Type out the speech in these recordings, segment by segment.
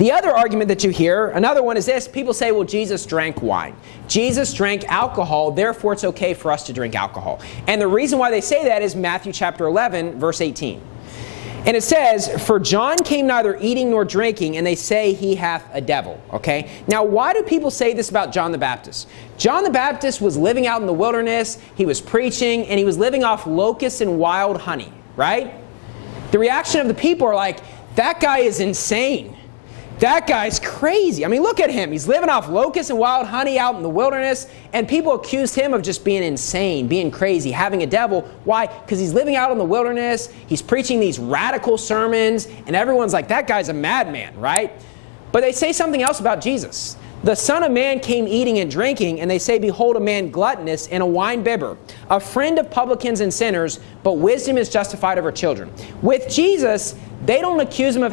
The other argument that you hear, another one is this. People say, well, Jesus drank wine. Jesus drank alcohol, therefore it's okay for us to drink alcohol. And the reason why they say that is Matthew chapter 11, verse 18. And it says, for John came neither eating nor drinking, and they say he hath a devil. Okay? Now, why do people say this about John the Baptist? John the Baptist was living out in the wilderness, he was preaching, and he was living off locusts and wild honey, right? The reaction of the people are like, that guy is insane. That guy's crazy. I mean, look at him. He's living off locusts and wild honey out in the wilderness, and people accused him of just being insane, being crazy, having a devil. Why? Because he's living out in the wilderness, he's preaching these radical sermons, and everyone's like, that guy's a madman, right? But they say something else about Jesus. The Son of Man came eating and drinking, and they say, behold, a man gluttonous and a wine-bibber, a friend of publicans and sinners, but wisdom is justified of her children. With Jesus, they don't accuse him of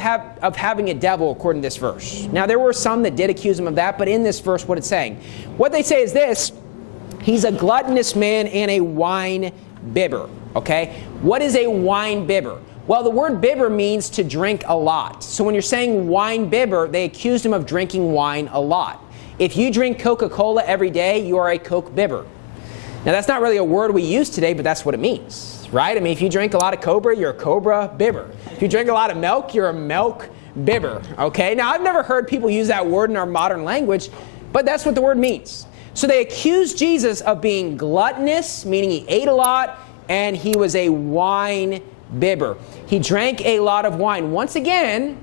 having a devil according to this verse. Now, there were some that did accuse him of that, but in this verse, what it's saying, what they say is this: he's a gluttonous man and a wine-bibber, okay? What is a wine-bibber? Well, the word bibber means to drink a lot. So when you're saying wine-bibber, they accused him of drinking wine a lot. If you drink Coca-Cola every day, you are a Coke bibber. Now, that's not really a word we use today, but that's what it means, right? I mean, if you drink a lot of Cobra, you're a Cobra bibber. If you drink a lot of milk, you're a milk bibber, okay? Now, I've never heard people use that word in our modern language, but that's what the word means. So they accused Jesus of being gluttonous, meaning he ate a lot, and he was a wine bibber. He drank a lot of wine. Once again,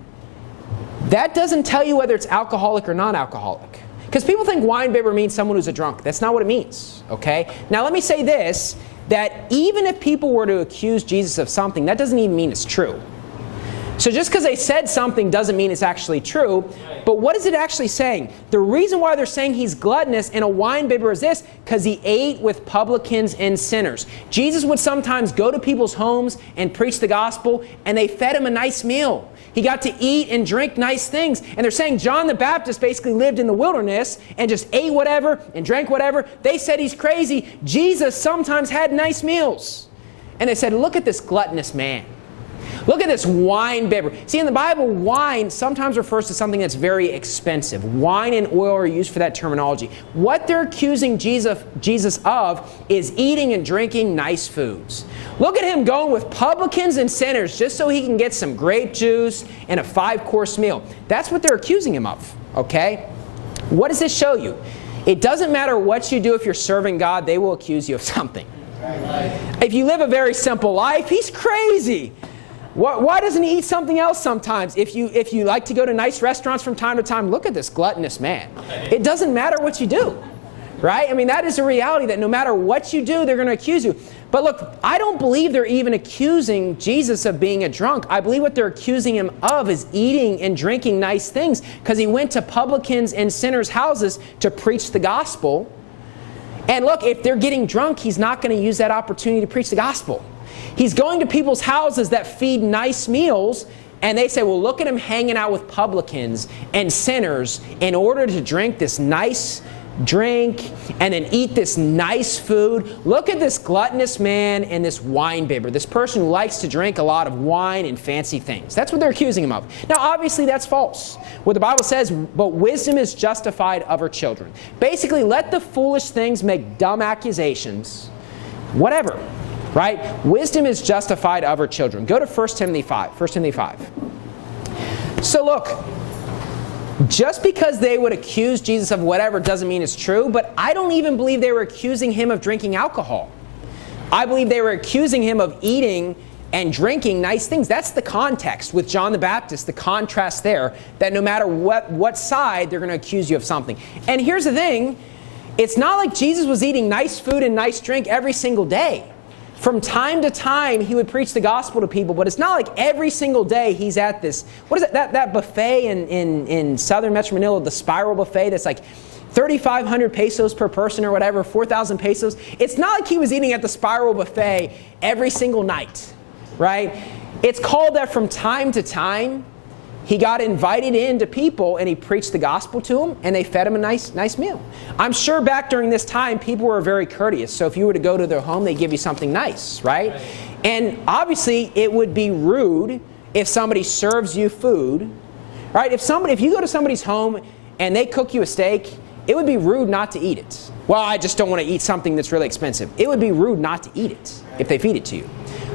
that doesn't tell you whether it's alcoholic or non-alcoholic. Because people think wine bibber means someone who's a drunk. That's not what it means, okay? Now let me say this, that even if people were to accuse Jesus of something, that doesn't even mean it's true. So just because they said something doesn't mean it's actually true. But what is it actually saying? The reason why they're saying he's gluttonous and a wine bibber is this: because he ate with publicans and sinners. Jesus would sometimes go to people's homes and preach the gospel, and they fed him a nice meal. He got to eat and drink nice things. And they're saying John the Baptist basically lived in the wilderness and just ate whatever and drank whatever. They said he's crazy. Jesus sometimes had nice meals. And they said, look at this gluttonous man. Look at this wine bibber. See, in the Bible, wine sometimes refers to something that's very expensive. Wine and oil are used for that terminology. What they're accusing Jesus of is eating and drinking nice foods. Look at him going with publicans and sinners just so he can get some grape juice and a 5-course meal. That's what they're accusing him of, okay? What does this show you? It doesn't matter what you do if you're serving God, they will accuse you of something. If you live a very simple life, he's crazy. Why doesn't he eat something else sometimes? If you like to go to nice restaurants from time to time, look at this gluttonous man. It doesn't matter what you do, right? I mean, that is a reality that no matter what you do, they're going to accuse you. But look, I don't believe they're even accusing Jesus of being a drunk. I believe what they're accusing him of is eating and drinking nice things, because he went to publicans and sinners' houses to preach the gospel. And look, if they're getting drunk, he's not going to use that opportunity to preach the gospel. He's going to people's houses that feed nice meals, and they say, well, look at him hanging out with publicans and sinners in order to drink this nice drink and then eat this nice food. Look at this gluttonous man and this wine bibber, this person who likes to drink a lot of wine and fancy things. That's what they're accusing him of. Now, obviously, that's false. What the Bible says, but wisdom is justified of her children. Basically, let the foolish things make dumb accusations, whatever. Right? Wisdom is justified of her children. Go to 1 Timothy 5. 1 Timothy 5. So look, just because they would accuse Jesus of whatever doesn't mean it's true, but I don't even believe they were accusing him of drinking alcohol. I believe they were accusing him of eating and drinking nice things. That's the context with John the Baptist, the contrast there, that no matter what side, they're going to accuse you of something. And here's the thing, it's not like Jesus was eating nice food and nice drink every single day. From time to time, he would preach the gospel to people, but it's not like every single day he's at this, what is it, that buffet in southern Metro Manila, the Spiral Buffet that's like 3,500 pesos per person or whatever, 4,000 pesos. It's not like he was eating at the Spiral Buffet every single night, right? It's called that from time to time. He got invited in to people and he preached the gospel to them and they fed him a nice meal. I'm sure back during this time people were very courteous. So if you were to go to their home, they'd give you something nice, right? And obviously it would be rude if somebody serves you food, Right? If you go to somebody's home and they cook you a steak, it would be rude not to eat it. Well, I just don't want to eat something that's really expensive. It would be rude not to eat it if they feed it to you.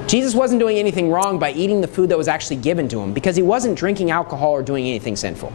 Jesus wasn't doing anything wrong by eating the food that was actually given to him because he wasn't drinking alcohol or doing anything sinful.